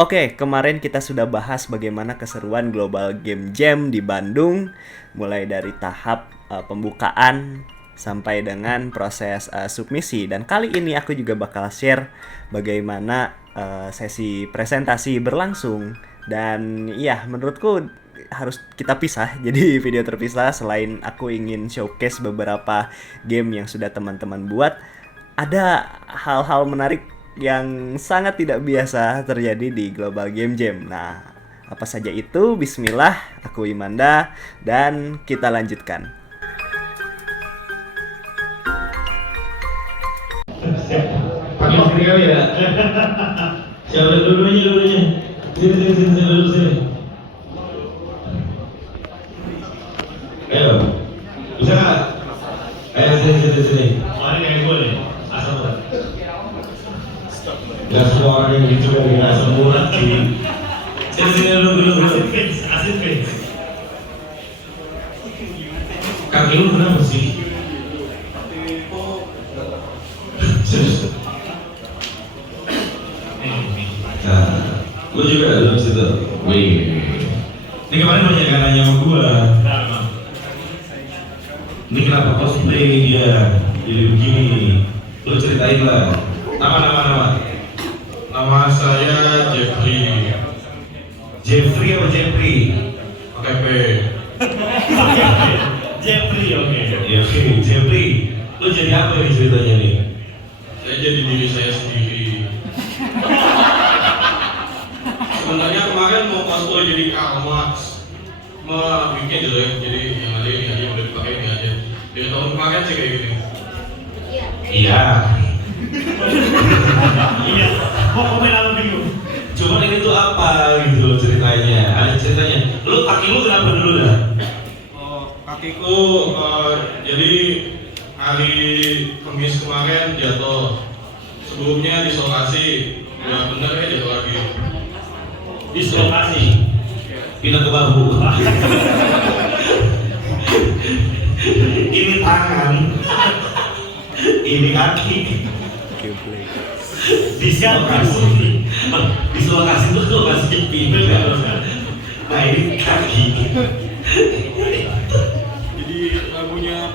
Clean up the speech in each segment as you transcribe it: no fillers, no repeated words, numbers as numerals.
Oke, kemarin kita sudah bahas bagaimana keseruan Global Game Jam di Bandung, mulai dari tahap pembukaan sampai dengan proses submisi. Dan kali ini aku juga bakal share bagaimana sesi presentasi berlangsung. Dan iya, menurutku harus kita pisah, jadi video terpisah. Selain aku ingin showcase beberapa game yang sudah teman-teman buat, ada hal-hal menarik yang sangat tidak biasa terjadi di Global Game Jam. Nah, apa saja itu? Bismillah, aku Imanda, dan kita lanjutkan. Panggil sini kali ya. Siapa dulunya. Sini dulu sini. Ayo, bisa nggak? Ayo sini. Oh, ini kayak gue nih, asal murah. Gak semua orang yang gitu kan, gak asal murah sih. Sini dulu. Asik face. Kaki lu kenapa sih? Serius? Nah, lu juga dalam situ. Wih. Ini kemarin banyak yang nanya sama gua. Ini kenapa cosplay dia jadi begini? Lu ceritain lah. Nama. Nama saya Jeffrey. Jeffrey apa Jeffrey? Pakai P. Jeffrey, oke. Jeffrey. Lu jadi apa nih ceritanya nih? Saya jadi diri saya sendiri. Sebenarnya kemarin mau cosplay jadi Karl Marx, mau bikin jelek, jadi yang ada ini aja udah dipakai ini aja. Dari tahun kemarin sih kayak gini. Iya. Kok komen apa bingung? Cuman ini tuh apa gitu loh ceritanya? Ada ceritanya. Lu kaki lu kenapa dulu dah? Oh, kakiku jadi hari Kamis kemarin jatuh. Sebelumnya dislokasi. Ya benar ya jatuh lagi. Dislokasi. Pindah ke bahu. Ini tangan. Ini kaki. Dislokasi itu lokasi jepit. Nah ini kaki. Jadi lagunya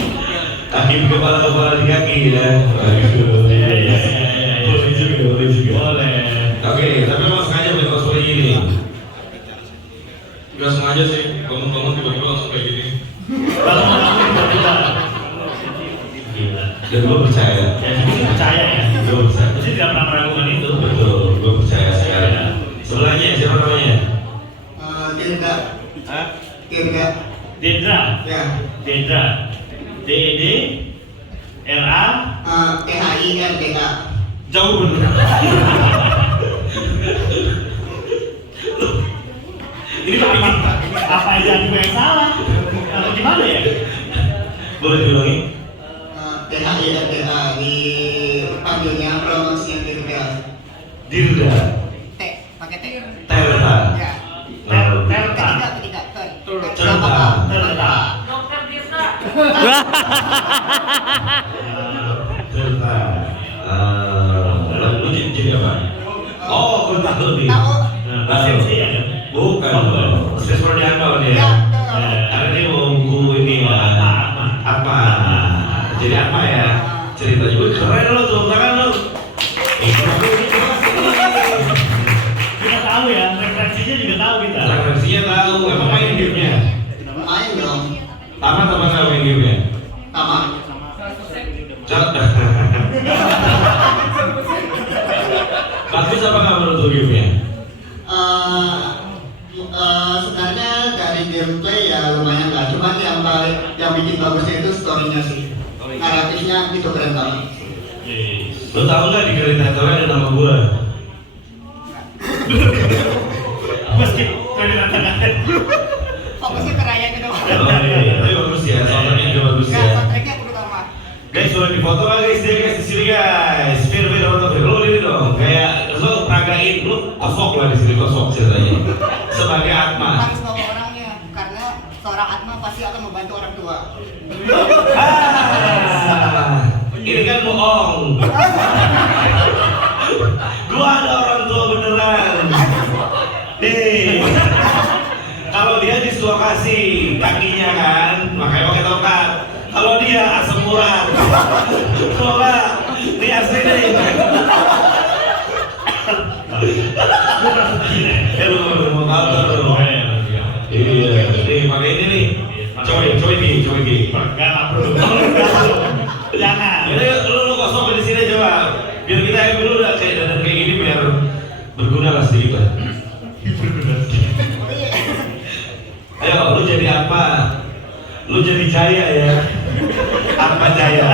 kaki kepala di kaki ya. Boleh juga. Oke, tapi emang sengaja buat cosplay ini. Gak sengaja sih, bangun tiba-tiba langsung kayak gini. Dan gue percaya. Gue percaya. Pasti tidak pernah meragukan itu. Betul, gue percaya sekali. Sebelahnya siapa namanya? Dendra. Hah? Dendra. Ya. Dendra. D-E-D-R-A. T-H-I-R-D-A. Jauh bener. Ini Apa aja gue yang salah? Atau gimana ya? boleh diulangi? T-H-I-R-D-A di panggilnya promosinya Dirga. Dirga. T, pakai T. Terta. Ya. Terta. Ketiga. Terta. Dokter Dirga. Terta. Lalu jadi apa? Oh, gue tahu nih. Tahu? Sensi ya? Bukan. Sesuatu yang apa nih? Ya. Karena dia mau buku ini apa? Jadi apa ya? Cerita juga keren lo, tuh tangan lo. Kita tahu ya, referensinya juga tahu kita. Referensinya tahu. Emang main gamenya? Main dong. Tamat apa nggak main gamenya? Tamat. Contoh. Bagus apa nggak menurut gamenya? Sebenarnya dari gameplay ya lumayan lah. Cuma yang bikin bagusnya itu story-nya sih. Naratifnya itu keren banget. Lo tau nggak di kreatornya ada nama gua? Gue skip kredit antara. Fokusnya ke Ryan itu. Oh iya, tapi bagus ya, soundtracknya juga bagus ya. Soundtracknya terutama. Guys, boleh difoto nggak guys? Dia guys di sini guys. Fir foto. Lo ini dong, kayak lo peragain, lo kosok lah di sini kosok ceritanya. Sebagai Atma. Harus bawa orangnya karena seorang Atma pasti akan membantu orang tua. Ini kan bohong. Gua ada orang tua beneran. Bola, ini asli nih. Lu mau kabel. Iya, nih pakai ini nih. Coba gini. Enggak perlu. Jangan. Ini lu kosong di sini coba. Biar kita yang dulu udah kayak gini biar berguna lah sedikit lah. Ayo, lu jadi apa? Lu jadi Jaya ya. Apa Jaya?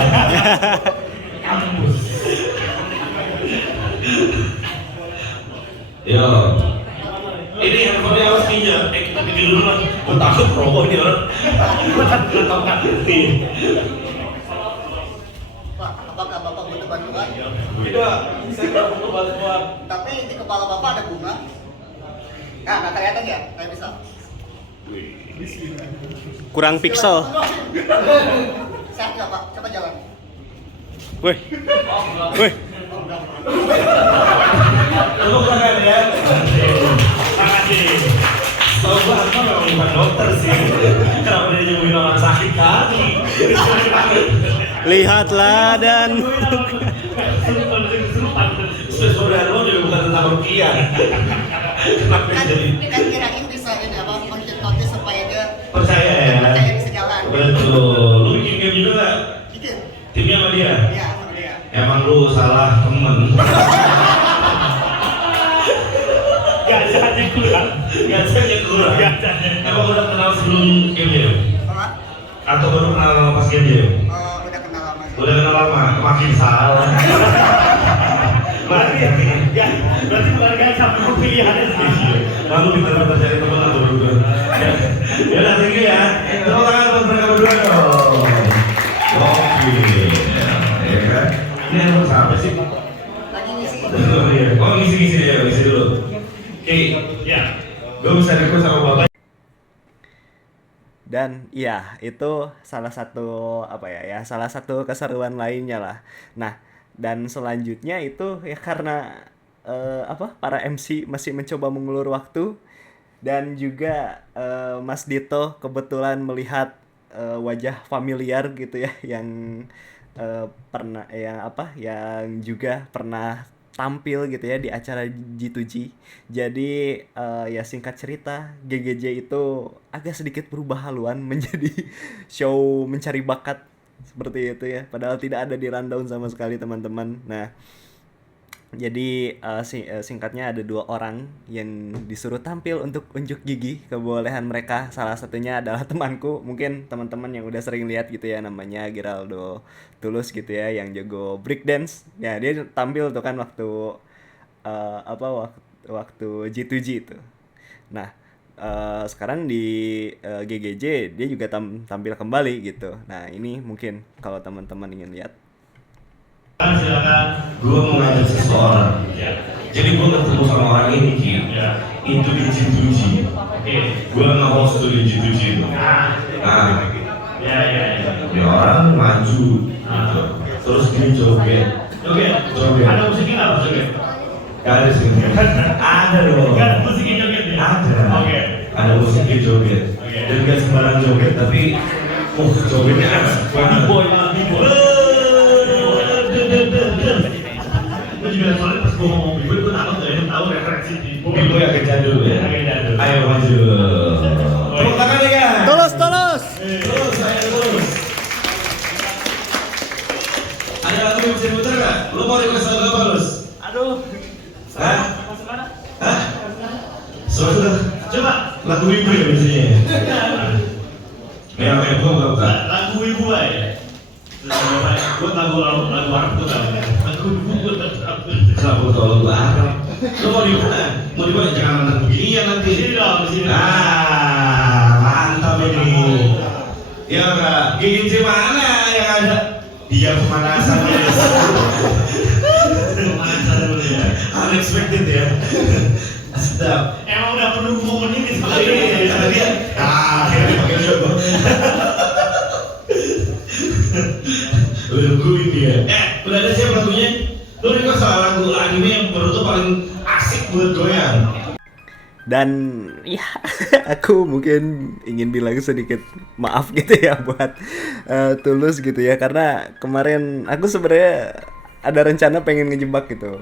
Kampus. Yo. Ini handphone harus pinjam. Kita bikin dulu lah. Gua takut roboh ini orang. Gua tahu kan. Pak, apakah Bapak butuh bantuan? Tidak, saya nggak perlu bantuan. Tapi di kepala Bapak ada bunga. Nah, nggak kelihatan ya? Kayak bisa. Kurang pixel. Sehat nggak Pak? Coba jalan. Wih. Lu kan ya? Makasih. Tahu banget memang bukan dokter sih. Kenapa dia nyembuhin orang sakit kaki? Lihatlah dan Sebenarnya lo juga bukan tentang rupiah. Kenapa Kan jadi kirain bisa ini apa? Menghipnotis supaya dia percaya ya? percaya bisa jalan. Betul. Lu bikin game juga nggak? Bikin. Timnya sama dia? Iya, sama dia. Emang lu salah temen. Gajahnya kurang. Biasanya kurang. Emang udah kenal sebelum game jam? Apa? Atau baru kenal pas game jam? Udah kenal lama. Udah kenal lama, makin salah. Berarti ya, berarti bukan gajah, memang pilihannya sih. Kamu pintar-pintar cari teman atau berdua. Ya udah, thank you ya. Tepuk tangan buat mereka berdua dong. Oke. Ya kan? Ini handphone siapa sih? Lagi ngisi. Oh iya. Oh ngisi ya, ngisi dulu. Oke. Ya. Gue bisa request sama bapak. Dan iya, itu salah satu salah satu keseruan lainnya lah. Nah, dan selanjutnya itu ya karena para MC masih mencoba mengulur waktu, dan juga Mas Dito kebetulan melihat wajah familiar gitu ya yang yang juga pernah tampil gitu ya di acara G2G. Jadi ya singkat cerita, GGJ itu agak sedikit berubah haluan menjadi show mencari bakat seperti itu ya, padahal tidak ada di rundown sama sekali teman-teman. Nah, jadi singkatnya ada 2 orang yang disuruh tampil untuk unjuk gigi kebolehan mereka. Salah satunya adalah temanku, mungkin teman-teman yang udah sering lihat gitu ya, namanya Geraldo Tulus gitu ya, yang jago breakdance. Ya dia tampil tuh kan waktu waktu G2G itu. Nah, sekarang di GGJ dia juga tampil kembali gitu. Nah, ini mungkin kalau teman-teman ingin lihat. Silakan. Gue mau ngajak seseorang. Ya. Jadi gue ketemu sama orang ini Ki. Ya. Itu di G2G. Oke. Gue nge-host tuh di G2G itu. Nah. Ya. Ya orang maju gitu. Terus dia joget. Ada musiknya nggak musiknya? Gak ada sih. Ada dong. Nggak ada musiknya joget ya? Ada. Oke. Ada musiknya joget. Oke. Dan gak sembarang joget, tapi jogetnya enak banget. B-boy. Gue juga soalnya pas gue ngomong B-boy, gue takut gak ada tahu referensi B-boy. B-boy agak jadul ya. Agak jadul. Ayo maju. Tepuk tangan nih kan. Tulus. Terus. Ada lagu yang bisa diputar nggak? Lu mau request lagu apa, Lus? Aduh. Hah? Masuk mana? Hah? Sudah. Coba. Lagu ibu ya biasanya. Yang ibu enggak. Lagu ibu ya. Gue lagu Arab gue tahu. Lagu ibu gue tahu. Kenapa tau lagu Arab? Lu mau di mana? Mau di mana? Jangan nonton beginian nanti. Sini dong, sini. Mantap ini. Ya enggak? GGJ mana yang ada? Dia pemanasan guys. Pemanasan dulu ya. Unexpected ya. Sedap. Emang udah menunggu momen ini sekali. Iya, kata dia. Akhirnya pakai coba. Nungguin dia. Udah ada siapa lagunya? Lu request soal lagu anime yang menurut lu paling asik buat goyang. Dan ya aku mungkin ingin bilang sedikit maaf gitu ya buat Tulus gitu ya, karena kemarin aku sebenarnya ada rencana pengen ngejebak gitu.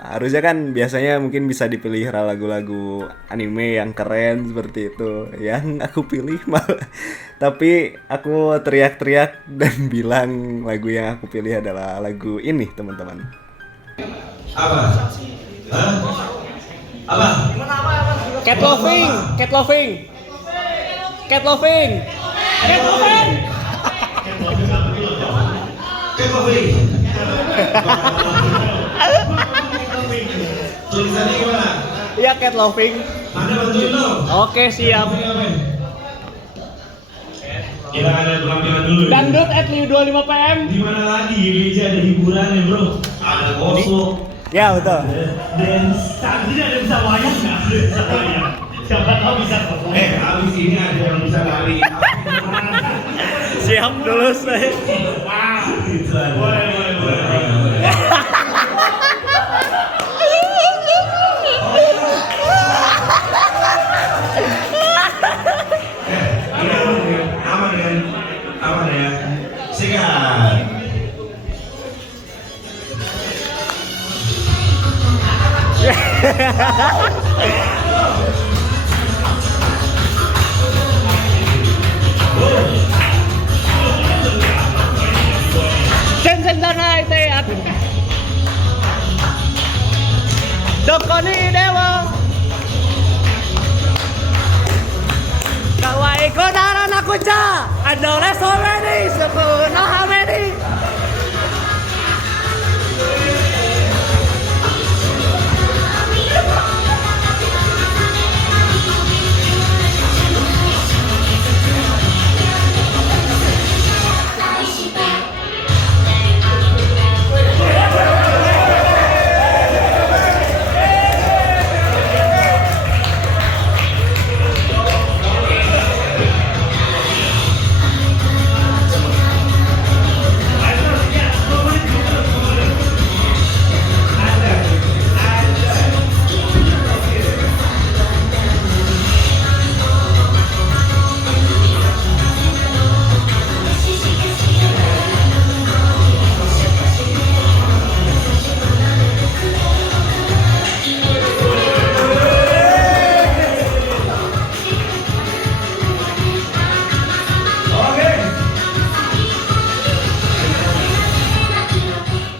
Harusnya kan biasanya mungkin bisa dipilih lagu-lagu anime yang keren seperti itu, yang aku pilih malah. Tapi aku teriak-teriak dan bilang lagu yang aku pilih adalah lagu ini, teman-teman. Apa? Hah? Apa? Cat loving, cat loving, cat loving, cat loving. Cat loving. Tulisannya gimana? Iya cat loving. Anda bantuin dong. Oke siap. Kita ada penampilan dulu. Dangdut at Liu 25 PM. Di mana lagi gereja ada hiburan ya bro? Ada kosong. Ya betul. Dan saat ini ada bisa wayang nggak? Ada bisa wayang. Siapa tahu bisa perform. Habis ini ada yang bisa lari. Siap dulu saya. Wah, Gitu ada. boleh. Aman ya. Sikat. Sen tanah itu ya. Dokoni dewa. Kawaii konara nakucha. Adole someni sepuna hameni.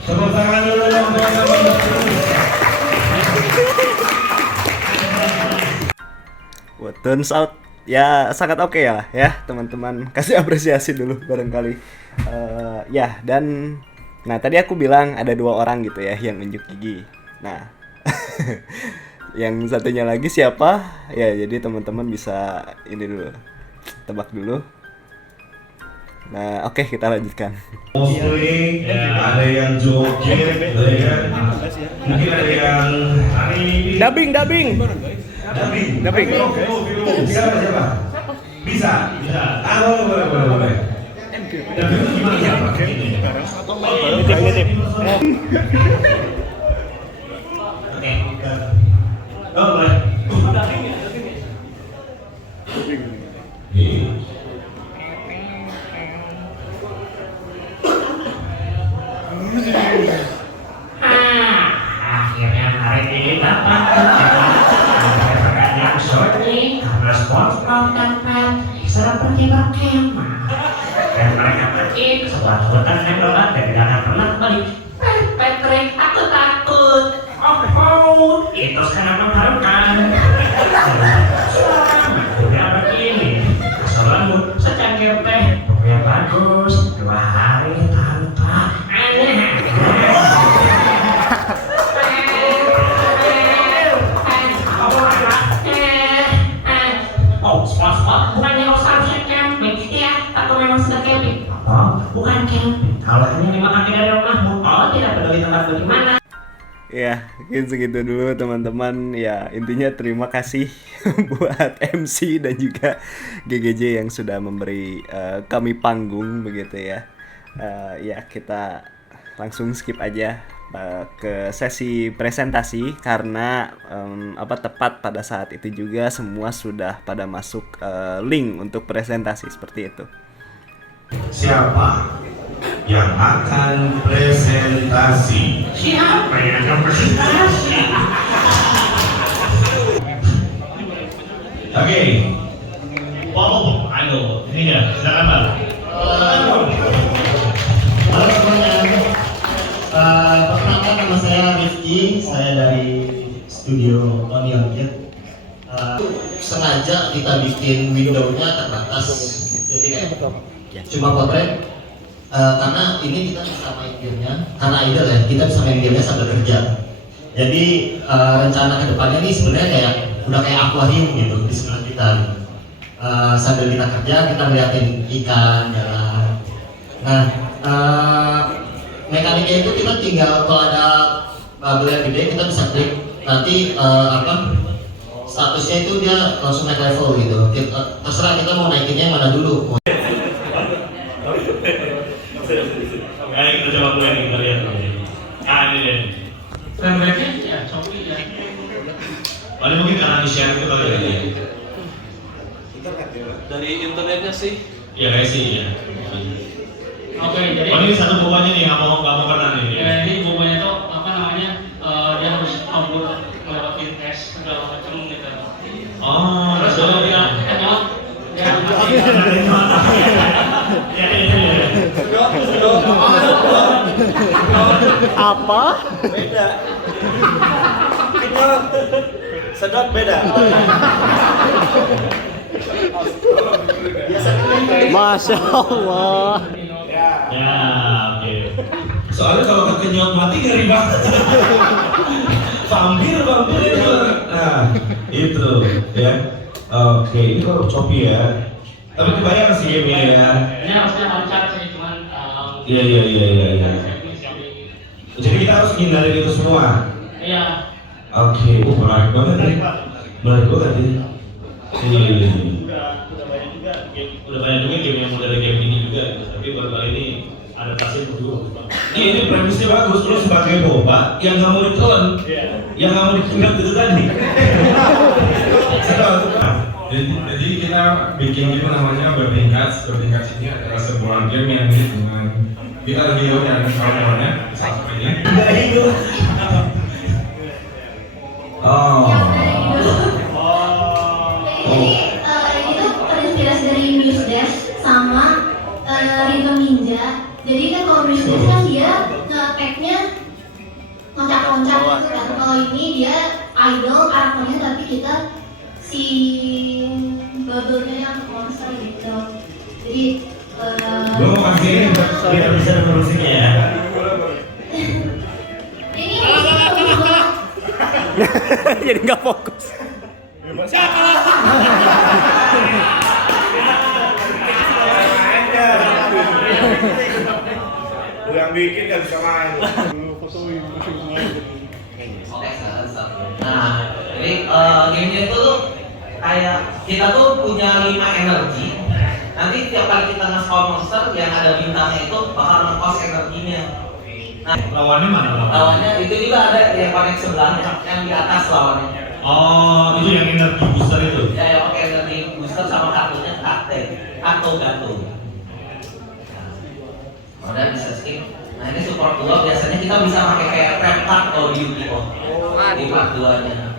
Tepuk tangan dulu yang Well, turns out ya sangat oke ya teman-teman, kasih apresiasi dulu barangkali. Ya dan nah tadi aku bilang ada 2 orang gitu ya yang unjuk gigi. Nah yang satunya lagi siapa ya, jadi teman-teman bisa ini dulu tebak dulu. Nah oke, kita lanjutkan. cosplay, ada yang joget, ya kan? Mungkin ada yang Dubbing. dubbing. Dubbing. Siapa? Bisa. Boleh. Dubbing itu gimana ya? Oh, boleh. Akhirnya hari ini dapat yang sunyi karena SpongeBob dan Patrick sedang pergi berkemah dan mereka pergi ke sebuah hutan yang gelap dan tidak akan pernah kembali. Patrick, aku takut. Oh, itu sangat mengharukan. Sudah begini, kesalahanmu secangkir teh, yang bagus, 2 hari tanpa aneh. Oh, SpongeBob, bukannya kau seharusnya camping? Iya, aku memang sedang camping. Oh, bukan camping. Kalau hanya 5 kaki dari rumahmu, oh tidak peduli tempat bagaimana. Ya, mungkin segitu dulu teman-teman. Ya, intinya terima kasih buat MC dan juga GGJ yang sudah memberi kami panggung begitu ya. Ya, kita langsung skip aja ke sesi presentasi karena tepat pada saat itu juga semua sudah pada masuk link untuk presentasi seperti itu. Siapa yang akan presentasi? Siapa yang akan presentasi? Oke. Ayo, ini ya, silakan Pak. Halo semuanya. Perkenalkan nama saya Rifki, saya dari studio Onion Kit. Sengaja kita bikin window-nya terbatas, jadi kayak cuma potret. Karena ini kita bisa main gamenya, karena idle ya, kita bisa main gamenya sambil kerja. Jadi rencana kedepannya ini sebenarnya kayak udah kayak akuarium gitu di sebelah kita. Sambil kita kerja, kita ngeliatin ikan jalan. Nah, mekaniknya itu kita tinggal kalau ada bubble yang gede kita bisa klik nanti statusnya itu dia langsung naik level gitu. Terserah kita mau naikinnya yang mana dulu. Ayo kita coba mulai nih, kita lihat. Ini dia. Frameworknya ya, Shopee ya. Paling mungkin karena di-share itu kali ya. Dari internetnya sih. Iya kayak sih ya. Oke, jadi Oh ini satu bukanya nih, nggak mau kena nih. ya, ini bukunya itu apa namanya? Dia harus upload lewatin tes segala macam gitu. Oh, Terus kalau dia enak, dia Apa? Beda. Kita sedot beda. Masya Allah. Ya, oke. soalnya kalau kekenyot mati ngeri banget. vampir itu. Nah, itu ya. Oke, ini kalau Shopee ya. Tapi kebayang sih gamenya ya. ini harusnya lancar sih, cuman Iya. Jadi kita harus hindarin itu semua. iya. Oke, menarik banget nih. Menarik banget ini. Iya. Udah banyak juga game yang model game ini juga, tapi baru kali ini adaptasi berdua. Ini premisnya bagus, terus sebagai boba yang nggak mau ditelan, yang nggak mau ditinggal itu tadi. Jadi kita bikin game namanya Bertingkat. Bertingkat ini adalah sebuah game yang mirip dengan kita videonya dan kawan-kawannya sama ini. Oh. Jadi ini tuh terinspirasi dari Musedesk sama Rhythm Ninja. Jadi kan kalau Musedesk kan dia nge-pack-nya loncat-loncat gitu kan. Kalau ini dia idol karakternya tapi kita si bubble-nya yang monster gitu. Jadi Gue mau kasih ini biar bisa produksinya ya. ini Jadi nggak fokus. Yang bikin nggak bisa main. Nah, jadi gamenya itu tuh kayak kita tuh punya 5 energi. Nanti tiap kali kita nge-spawn monster yang ada bintangnya itu bakal nge-cost energinya. Nah, Lawannya mana? lawannya itu juga ada yang paling sebelahnya, yang di atas lawannya. Oh, itu yang energi booster itu. Ya, yang pakai energi booster sama kartunya kartu gantung. Nah, udah bisa skip. Nah, ini support 2 biasanya kita bisa pakai kayak rep card kalau di Yu-Gi-Oh. Di part 2-nya.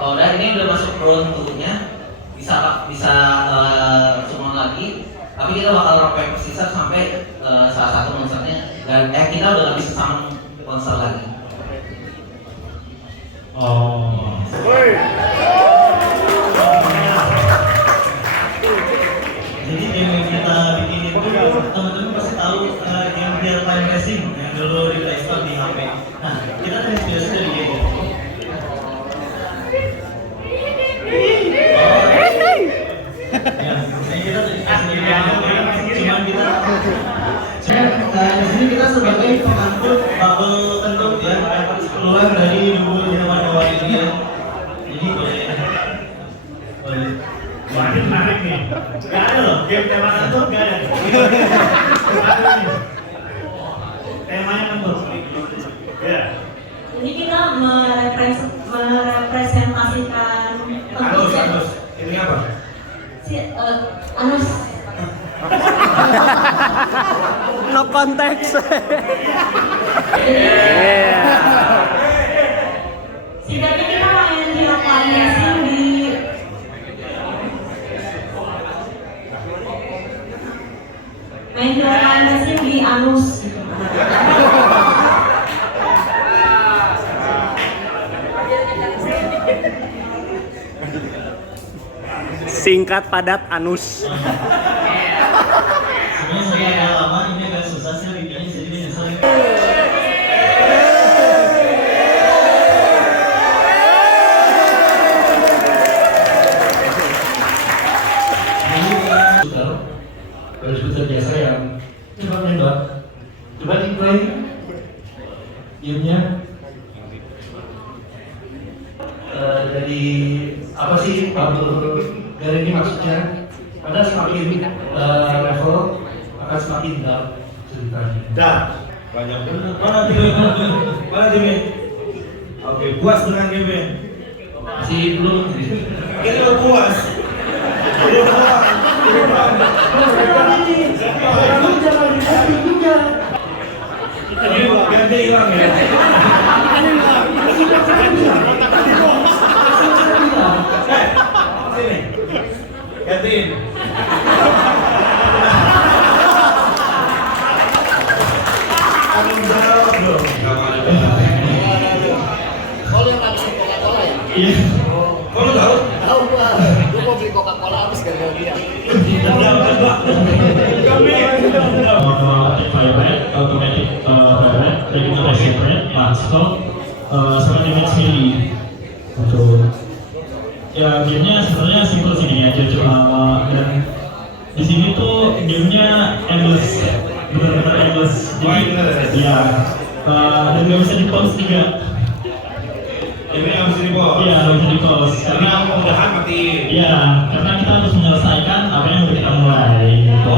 Udah ini udah masuk round 2-nya. Bisa semua lagi. Tapi kita bakal rock paper scissors sampai salah satu monsternya dan kita udah nggak bisa sama monster lagi. Oh. Jadi game yang kita bikin itu teman-teman pasti tahu game real time racing yang dulu di Play Store di HP. Nah, kita terinspirasi dari game itu. Ya, kita terinspirasi dari game itu. Cuman kita di sini kita sebagai pengangkut bubble kentut ya, yang keluar dari dua hewan-hewan ini ya. Jadi boleh. Wah, ini menarik nih. Gak ada loh, game tema kentut gak ada. Temanya Gamenya apa? Anus. No konteks. Singkatnya kita main di lokalisasi di anus. Singkat padat anus. Sebenarnya saya agak lama, ini agak susah sih bikinnya, jadi ini nyesel. Harus bekerja biasa yang coba menembak, coba di-play gamenya. Dari apa sih bubble dari ini maksudnya? Pada semakin level akan semakin dark ceritanya. Dah. Banyak bener. Mana game? Mana game? Oke, puas dengan game? Masih belum. Ini lo puas. Belum puas. Ini ganti hilang ya. Sini. Gantiin. Tanggung jawab dong. Kalau yang habisin Coca-Cola ya? Iya. Kamu tahu? Tahu gua. Gua mau beli Coca-Cola habis gara-gara dia. Automatic fire regular separate langsung sama damage melee. Untuk ya gamenya sebenarnya simple sih gini aja dan di sini tuh gamenya endless, benar-benar endless. Jadi ya dan nggak bisa di pause juga. Ini yang bisa di-pause? Iya, nggak bisa di pause. Karena mudah-mudahan mati. Iya, karena kita harus menyelesaikan apa yang udah kita mulai. Gitu.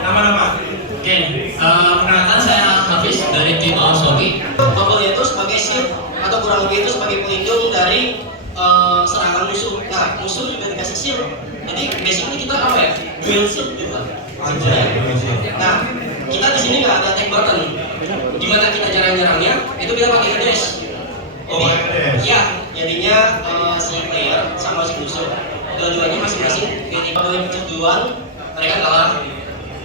Nama-nama. Oke, perkenalkan saya Hafiz dari tim Sogi. Bubble itu sebagai shield atau kurang lebih itu sebagai pelindung dari serangan musuh. Nah, musuh juga dikasih shield. Jadi basically kita apa ya? Dual shield gitu lah. Nah, kita di sini nggak ada attack button. Gimana kita nyerang-nyerangnya? Itu kita pakai dash. Iya, jadinya si player sama si musuh dua-duanya masing-masing jadi bubble yang pecah duluan, mereka kalah.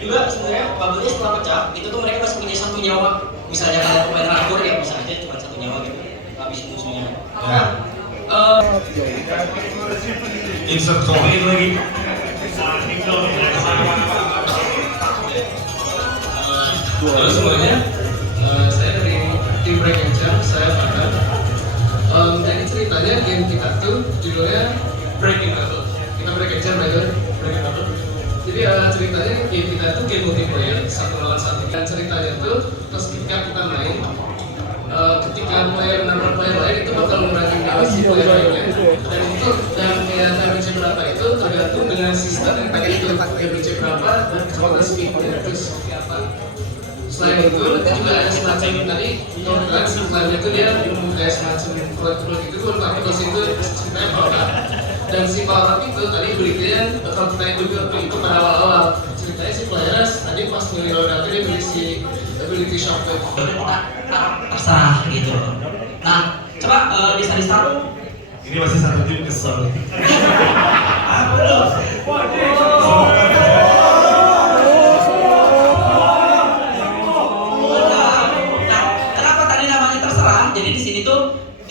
Juga sebenarnya bubble-nya setelah pecah itu tuh mereka masih punya satu nyawa. Misalnya kalau pemain rakur ya bisa aja cuma satu nyawa gitu, habisin musuhnya. Insert COVID lagi. Halo semuanya, saya dari tim Break and Jump, saya Farhan. Jadi ceritanya game kita tuh judulnya Breaking Battle. Kita Break and Jump aja, Breaking Battle. Jadi ceritanya game kita tuh game multiplayer, 1 lawan 1. Dan ceritanya tuh ketika kita main, ketika player menambah player lain itu bakal mengurangi damage si player lainnya. Dan itu kayak damage berapa itu tergantung dengan sistem yang tadi itu damage berapa dan kecepatan speednya itu seperti apa. Selain itu, nanti juga ada semacam tadi kebetulan sebelumnya itu dia kayak semacam collectible gitu tuh particles itu ceritanya power up. Dan si power up itu tadi belinya kalau kita juga beli itu pada awal-awal ceritanya si players tadi pas milih loadout dia beli si ability shockwave. Terserah gitu. Nah, coba bisa di start. Ini masih satu tim kesel. Jadi di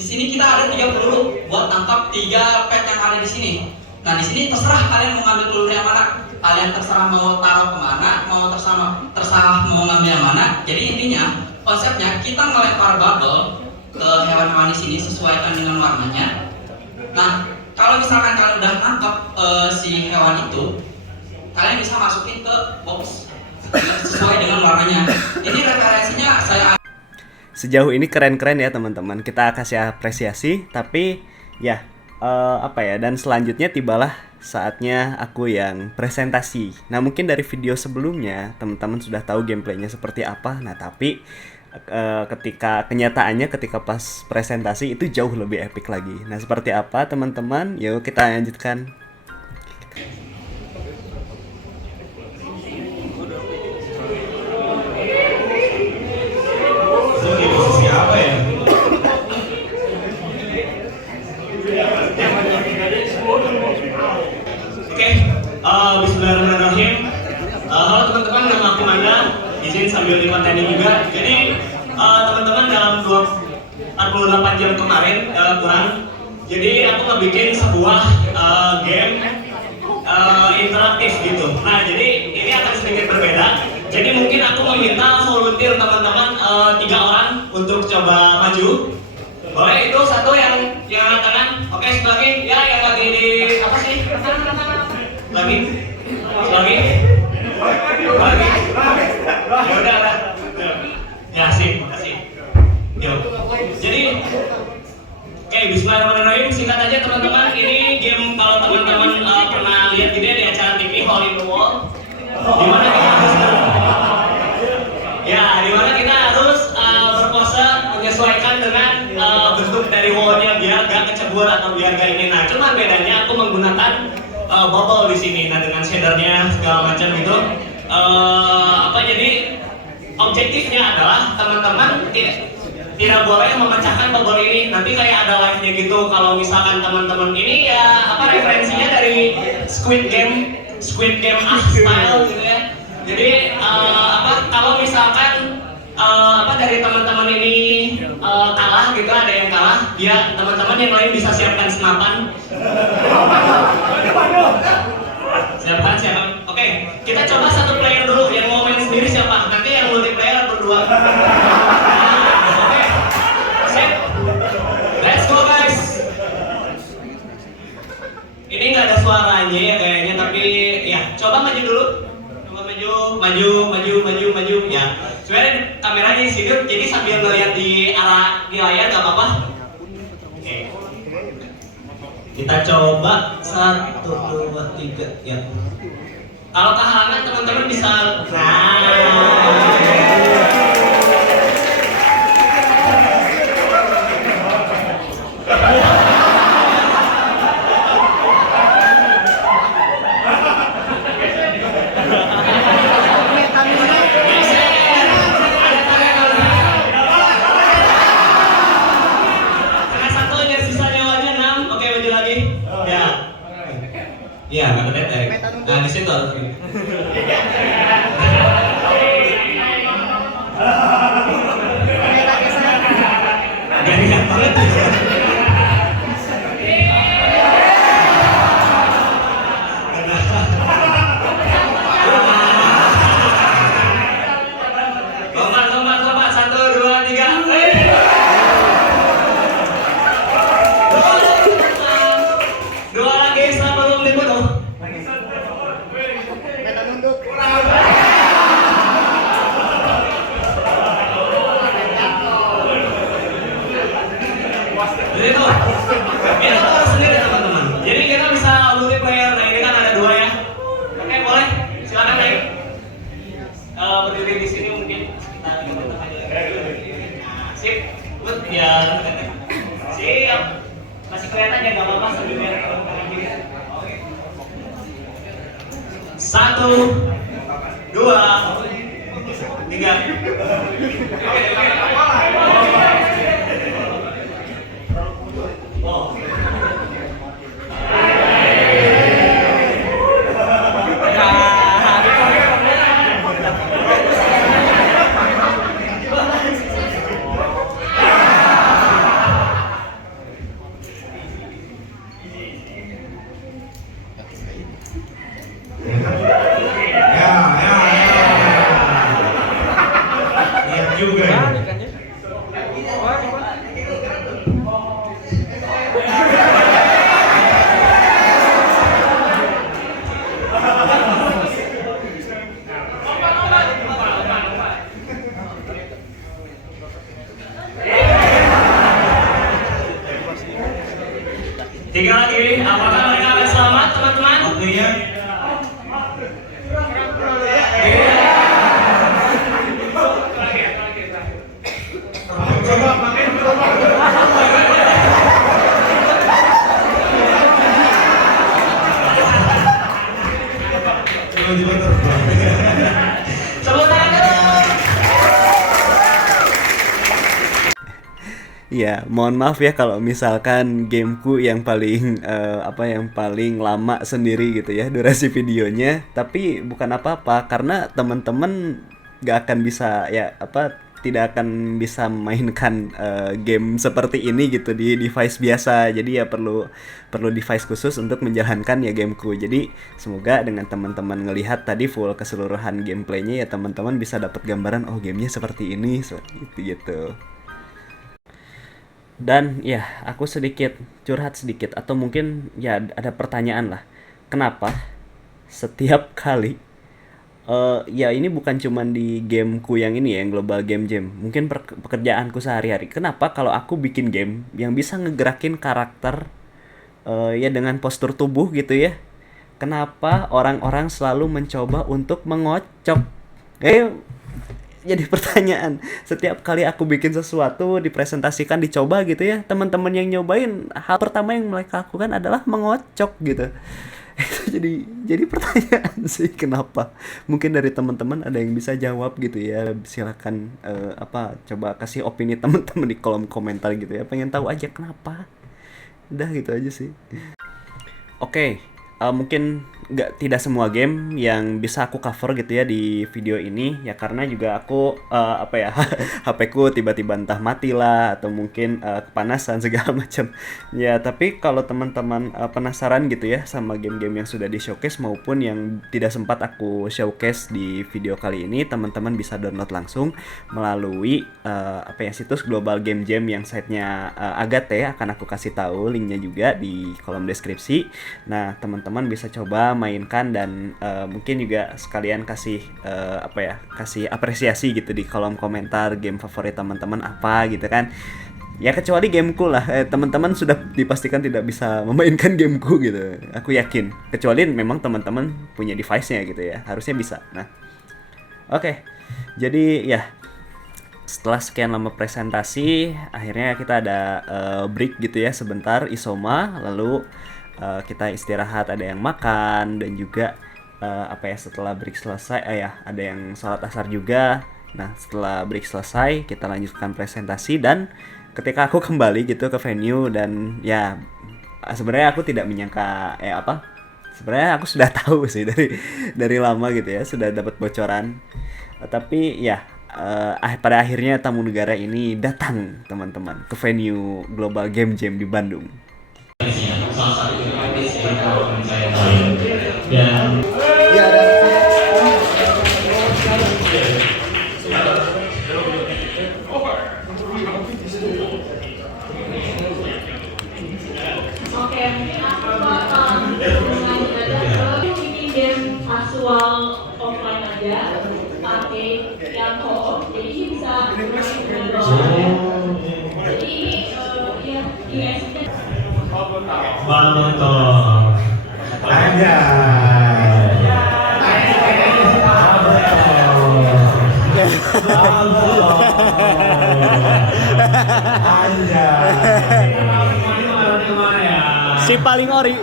sini kita ada 3 peluru buat nangkap 3 pet yang ada di sini. Nah, di sini terserah kalian mau ngambil peluru yang mana. Kalian terserah mau taruh kemana, mau terserah mau ngambil yang mana. Jadi intinya konsepnya kita melempar bubble ke hewan-hewan di sini sesuaikan dengan warnanya. Nah, kalau misalkan kalian udah nangkap si hewan itu, kalian bisa masukin ke box sesuai dengan warnanya. Ini referensinya saya. Sejauh ini keren-keren ya teman-teman, kita kasih apresiasi. Tapi ya apa ya, dan selanjutnya tibalah saatnya aku yang presentasi. Nah, mungkin dari video sebelumnya teman-teman sudah tahu gameplaynya seperti apa. Nah, tapi ketika kenyataannya ketika pas presentasi itu jauh lebih epic lagi. Nah, seperti apa teman-teman? Yuk kita lanjutkan. Siapa ya? Oke, bismillahirrahmanirrahim. Halo teman-teman, nama aku Manda. Izin sambil dikontenin juga. Jadi teman-teman dalam 48 jam kemarin kurang. Jadi aku ngebikin sebuah game interaktif gitu. Nah, jadi ini akan sedikit berbeda. Jadi mungkin aku meminta volunteer teman-teman 3 orang untuk coba maju. Boleh itu satu yang tangan. Oke, sebagai ya yang lagi di apa sih? Lagi. Ya udah. Ya sip, makasih. Yuk. Jadi oke, bismillahirrahmanirrahim. Singkat aja teman-teman, ini game kalau teman-teman pernah lihat gitu ya di acara TV Hole in the Wall. Dimana kita harus berpose menyesuaikan dengan bentuk dari wall-nya biar gak kecebur atau biar gak ini. Nah, cuma bedanya aku menggunakan bubble di sini. Nah, dengan shadernya segala macam gitu. Jadi objektifnya adalah teman-teman tidak boleh memecahkan bubble ini. Nanti kayak ada live-nya gitu. Kalau misalkan teman-teman ini ya referensinya dari Squid Game style gitu ya. Jadi kalau misalkan dari teman-teman ini kalah gitu, ada yang kalah, ya teman-teman yang lain bisa siapkan senapan. Siapkan. Oke, kita coba satu player dulu. Yang mau main sendiri siapa? Nanti yang multiplayer berdua. Oke, sip. Let's go guys. Ini nggak ada suaranya ya kayaknya, tapi ya coba maju dulu. Maju. Ya, sebenarnya kameranya hidup, jadi sambil ngeliat di layar nggak apa-apa. Oke. Kita coba 1, 2, 3 ya. Kalau kehalangan teman-teman bisa. Iya, nggak ketetek. Nah, di situ harus ini. Gak lihat banget ya. Lompat, 1, 2, 3. Dua lagi sebelum dibunuh. Jadi itu harus sendiri teman-teman. Jadi kita bisa multiplayer. Nah, ini kan ada 2 ya. Oke, boleh. Silakan naik. Berdiri di sini mungkin sekitar 5 meter aja. Nah, sip. Good, biar siap. Masih kelihatan ya, nggak apa-apa sambil biar kanan kiri. 1, 2, 3. Oh. Lihat juga ya. Ya, mohon maaf ya kalau misalkan gameku yang paling yang paling lama sendiri gitu ya durasi videonya, tapi bukan apa-apa karena teman-teman gak akan bisa tidak akan bisa memainkan game seperti ini gitu di device biasa. Jadi ya perlu device khusus untuk menjalankan ya gameku. Jadi semoga dengan teman-teman ngelihat tadi full keseluruhan gameplaynya ya teman-teman bisa dapat gambaran oh gamenya seperti ini, seperti gitu. Dan ya, aku sedikit curhat sedikit atau mungkin ya ada pertanyaan lah. Kenapa setiap kali ya ini bukan cuman di gameku yang ini ya, yang Global Game Jam. Mungkin pekerjaanku sehari-hari. Kenapa kalau aku bikin game yang bisa ngegerakin karakter ya dengan postur tubuh gitu ya. Kenapa orang-orang selalu mencoba untuk mengocok? Jadi pertanyaan, setiap kali aku bikin sesuatu dipresentasikan dicoba gitu ya, teman-teman yang nyobain hal pertama yang mereka lakukan adalah mengocok gitu. Itu jadi pertanyaan sih kenapa? Mungkin dari teman-teman ada yang bisa jawab gitu ya. Silakan coba kasih opini teman-teman di kolom komentar gitu ya. Pengen tahu aja kenapa. Udah gitu aja sih. Oke. Mungkin tidak semua game yang bisa aku cover gitu ya di video ini ya karena juga aku HP ku tiba-tiba entah mati lah atau mungkin kepanasan segala macam ya. Tapi kalau teman-teman penasaran gitu ya sama game-game yang sudah di showcase maupun yang tidak sempat aku showcase di video kali ini, teman-teman bisa download langsung melalui situs Global Game Jam yang site-nya Agate ya, akan aku kasih tahu linknya juga di kolom deskripsi. Nah teman-teman bisa coba mainkan dan mungkin juga sekalian kasih kasih apresiasi gitu di kolom komentar game favorit teman-teman apa gitu kan ya, kecuali gameku lah teman-teman sudah dipastikan tidak bisa memainkan gameku gitu, aku yakin, kecuali memang teman-teman punya device-nya gitu ya, harusnya bisa. Nah oke. Jadi ya setelah sekian lama presentasi akhirnya kita ada break gitu ya sebentar isoma, lalu kita istirahat, ada yang makan dan juga setelah break selesai ada yang sholat asar juga. Nah setelah break selesai kita lanjutkan presentasi dan ketika aku kembali gitu ke venue dan ya sebenarnya aku tidak menyangka sebenarnya aku sudah tahu sih dari lama gitu ya, sudah dapat bocoran tapi ya pada akhirnya tamu negara ini datang teman-teman ke venue Global Game Jam di Bandung. Salah satu teman saya dan Oke, mungkin aku bakal bikin game casual offline aja, pakai yang co-op, jadi ini bisa jadi ini USP Badminton. Aja. Si paling ori.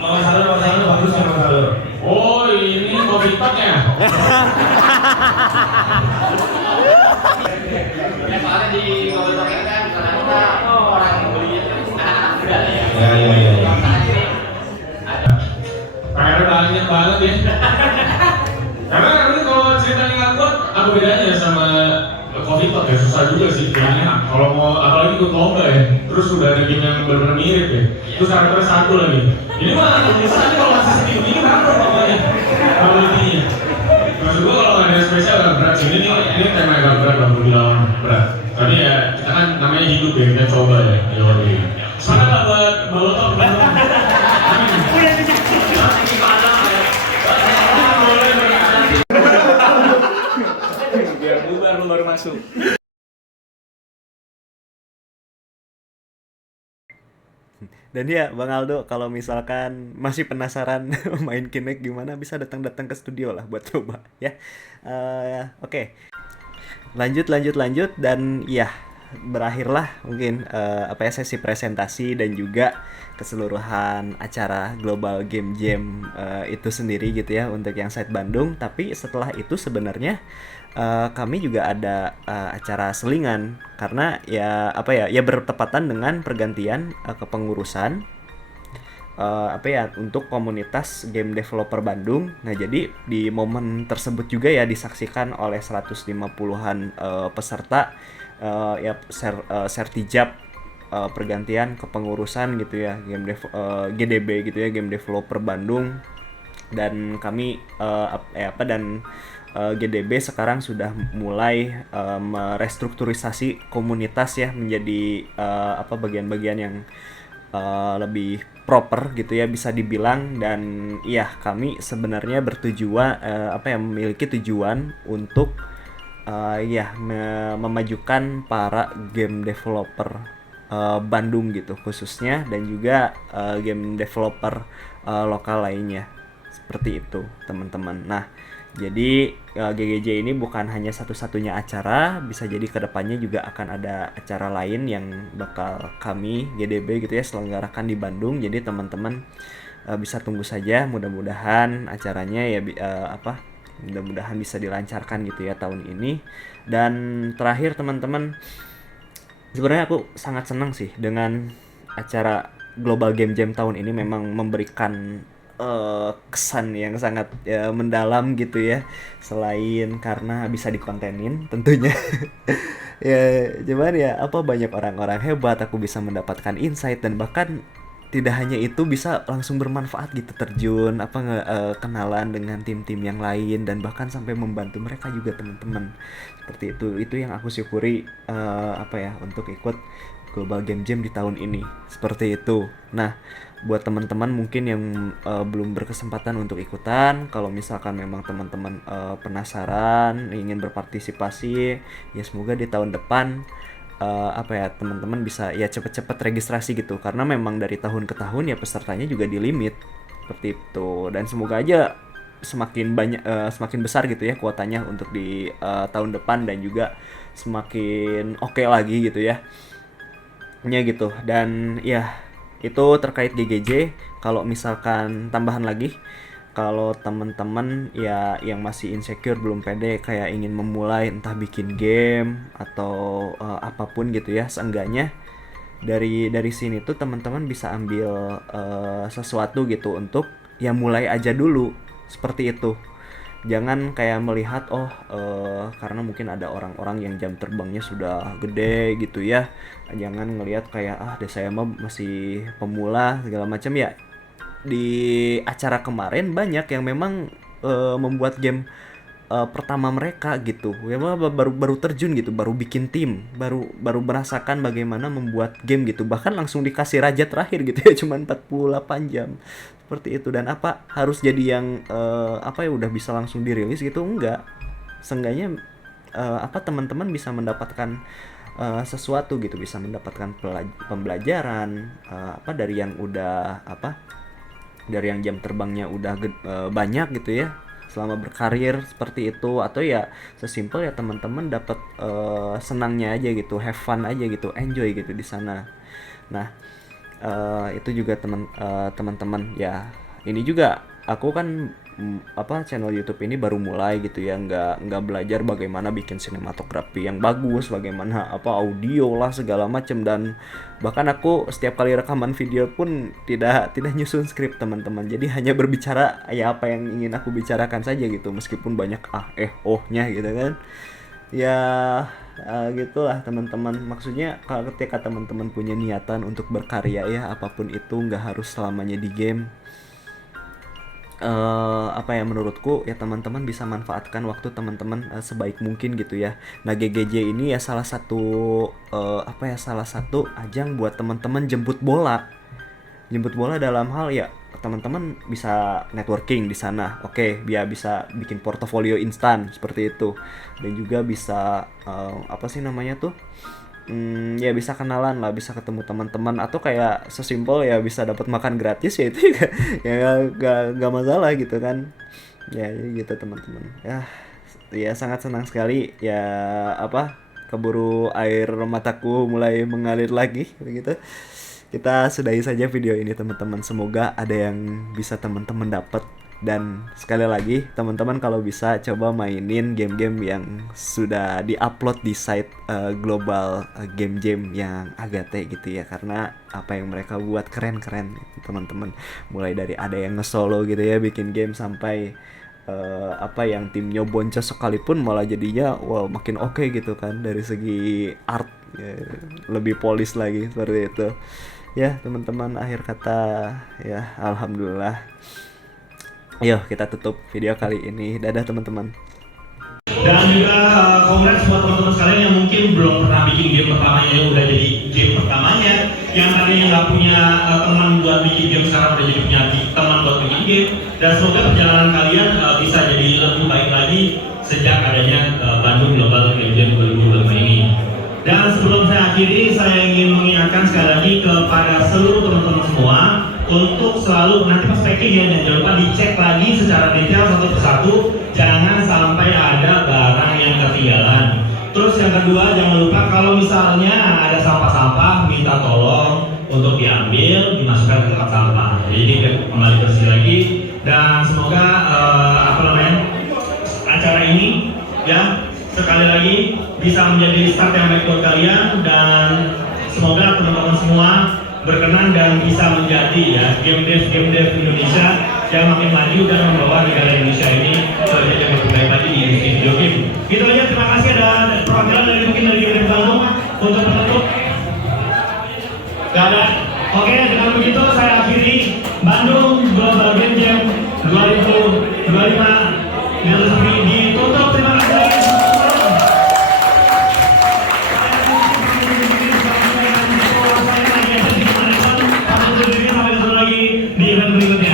Mau salur bagus ya mau salur. Oh ini kopi tok ya. Ya soalnya di mobil toko kan karena kita orang yang belinya anak-anak muda ya. Ya. PR banyak banget ya. Emang ini kalau ceritanya ngakut, apa bedanya sama Coffee Talk ya? Susah juga sih kayaknya. Kalau mau apalagi ikut lomba ya, terus udah ada game yang benar-benar mirip ya. Terus karakternya satu lagi. Ini mah bisa aja kalau masih sedikit ini berapa pokoknya ability-nya. Maksud gua kalau nggak ada spesial agak berat sih. Ini tema agak berat lah, lebih lawan berat. Tapi ya kita kan namanya hidup ya, kita coba ya. Semangat lah buat Bolotok. Biar bubar lu baru masuk. Dan ya Bang Aldo, kalau misalkan masih penasaran main Kinect gimana, bisa datang ke studio lah buat coba ya. Oke. Lanjut dan ya berakhirlah mungkin sesi presentasi dan juga keseluruhan acara Global Game Jam itu sendiri gitu ya untuk yang site Bandung. Tapi setelah itu sebenarnya kami juga ada acara selingan karena ya bertepatan dengan pergantian kepengurusan untuk komunitas game developer Bandung. Nah, jadi di momen tersebut juga ya disaksikan oleh 150-an peserta sertijab pergantian kepengurusan gitu ya GDB gitu ya, Game Developer Bandung. Dan kami GDB sekarang sudah mulai merestrukturisasi komunitas ya menjadi bagian-bagian yang lebih proper gitu ya bisa dibilang. Dan iya, kami sebenarnya bertujuan memiliki tujuan untuk memajukan para game developer Bandung gitu khususnya, dan juga game developer lokal lainnya seperti itu teman-teman. Nah, jadi GGJ ini bukan hanya satu-satunya acara, bisa jadi kedepannya juga akan ada acara lain yang bakal kami GDB gitu ya selenggarakan di Bandung. Jadi teman-teman bisa tunggu saja, mudah-mudahan acaranya ya mudah-mudahan bisa dilancarkan gitu ya tahun ini. Dan terakhir teman-teman, sebenarnya aku sangat senang sih dengan acara Global Game Jam tahun ini, memang memberikan kesan yang sangat mendalam gitu ya, selain karena bisa dikontenin tentunya. Ya cuman ya banyak orang-orang hebat, aku bisa mendapatkan insight dan bahkan tidak hanya itu bisa langsung bermanfaat gitu, terjun kenalan dengan tim-tim yang lain dan bahkan sampai membantu mereka juga teman-teman. Seperti itu yang aku syukuri untuk ikut Global Game Jam di tahun ini, seperti itu. Nah, buat teman-teman mungkin yang belum berkesempatan untuk ikutan, kalau misalkan memang teman-teman penasaran ingin berpartisipasi, ya semoga di tahun depan teman-teman bisa ya cepet-cepet registrasi gitu, karena memang dari tahun ke tahun ya pesertanya juga di limit seperti itu. Dan semoga aja semakin banyak semakin besar gitu ya kuotanya untuk di tahun depan, dan juga semakin oke lagi gitu ya gitu. Dan ya itu terkait GGJ. Kalau misalkan tambahan lagi, kalau teman-teman ya yang masih insecure, belum pede, kayak ingin memulai entah bikin game atau apapun gitu ya, seenggaknya dari sini tuh teman-teman bisa ambil sesuatu gitu untuk ya mulai aja dulu seperti itu. Jangan kayak melihat karena mungkin ada orang-orang yang jam terbangnya sudah gede gitu ya, jangan ngelihat kayak saya mah masih pemula segala macam ya. Di acara kemarin banyak yang memang membuat game pertama mereka gitu, ya baru terjun gitu, baru bikin tim, baru merasakan bagaimana membuat game gitu, bahkan langsung dikasih raja terakhir gitu ya, cuman 48 jam seperti itu. Dan harus jadi yang udah bisa langsung dirilis gitu, enggak. Seenggaknya teman-teman bisa mendapatkan sesuatu gitu, bisa mendapatkan pembelajaran dari yang udah dari yang jam terbangnya udah banyak gitu ya selama berkarir seperti itu, atau ya sesimpel ya teman-teman dapat senangnya aja gitu, have fun aja gitu, enjoy gitu di sana. Nah, itu juga teman-teman ya. Ini juga aku kan channel YouTube ini baru mulai gitu ya, nggak belajar bagaimana bikin sinematografi yang bagus, bagaimana audio lah segala macem. Dan bahkan aku setiap kali rekaman video pun tidak nyusun skrip teman-teman, jadi hanya berbicara ya apa yang ingin aku bicarakan saja gitu, meskipun banyak nya gitu kan ya. Gitulah teman-teman, maksudnya kalau ketika teman-teman punya niatan untuk berkarya ya, apapun itu, nggak harus selamanya di game. Menurutku ya teman-teman bisa manfaatkan waktu teman-teman sebaik mungkin gitu ya. Nah, GGJ ini ya salah satu ajang buat teman-teman jemput bola dalam hal ya teman-teman bisa networking di sana. Oke, biar bisa bikin portofolio instan seperti itu, dan juga bisa ya bisa kenalan lah, bisa ketemu teman-teman, atau kayak sesimpel ya bisa dapat makan gratis ya itu juga ya gak masalah gitu kan. Ya gitu teman-teman. Ya sangat senang sekali ya, keburu air mataku mulai mengalir lagi begitu. Kita sudahi saja video ini teman-teman. Semoga ada yang bisa teman-teman dapat. Dan sekali lagi teman-teman kalau bisa coba mainin game-game yang sudah di-upload di site global game jam yang Agate gitu ya, karena apa yang mereka buat keren-keren teman-teman. Mulai dari ada yang nge-solo gitu ya bikin game, sampai yang timnya boncos sekalipun malah jadinya makin oke gitu kan, dari segi art ya, lebih polis lagi seperti itu ya teman-teman. Akhir kata ya alhamdulillah. Yuk kita tutup video kali ini. Dadah teman-teman. Dan juga congrats buat teman-teman sekalian yang mungkin belum pernah bikin game pertamanya yang udah jadi game pertamanya, yang tadinya nggak punya teman buat bikin game sekarang udah jadi punya teman buat bikin game. Dan semoga perjalanan kalian bisa jadi lebih baik lagi sejak adanya Bandung Global Game Jam 2025 ini. Dan sebelum saya akhiri, saya ingin mengingatkan sekali lagi kepada seluruh teman-teman semua untuk selalu nanti pas packing ya, jangan lupa dicek lagi secara detail satu persatu, jangan sampai ada barang yang ketinggalan. Terus yang kedua, jangan lupa kalau misalnya ada sampah-sampah, minta tolong untuk diambil, dimasukkan ke tempat sampah. Jadi kembali bersih lagi, dan semoga acara ini ya sekali lagi bisa menjadi start yang baik buat kalian, dan semoga teman-teman semua berkenan dan bisa menjadi ya game dev Indonesia yang makin maju dan membawa negara Indonesia ini ke jenjang yang lebih baik lagi di industri video game. Gitu aja, terima kasih. Ada perwakilan dari Game Dev Bandung untuk penutup. Gak ada. Oke, dengan begitu saya akhiri Bandung Global Game Jam 2025 ditutup. Terima kasih. Sampai jumpa lagi di event berikutnya.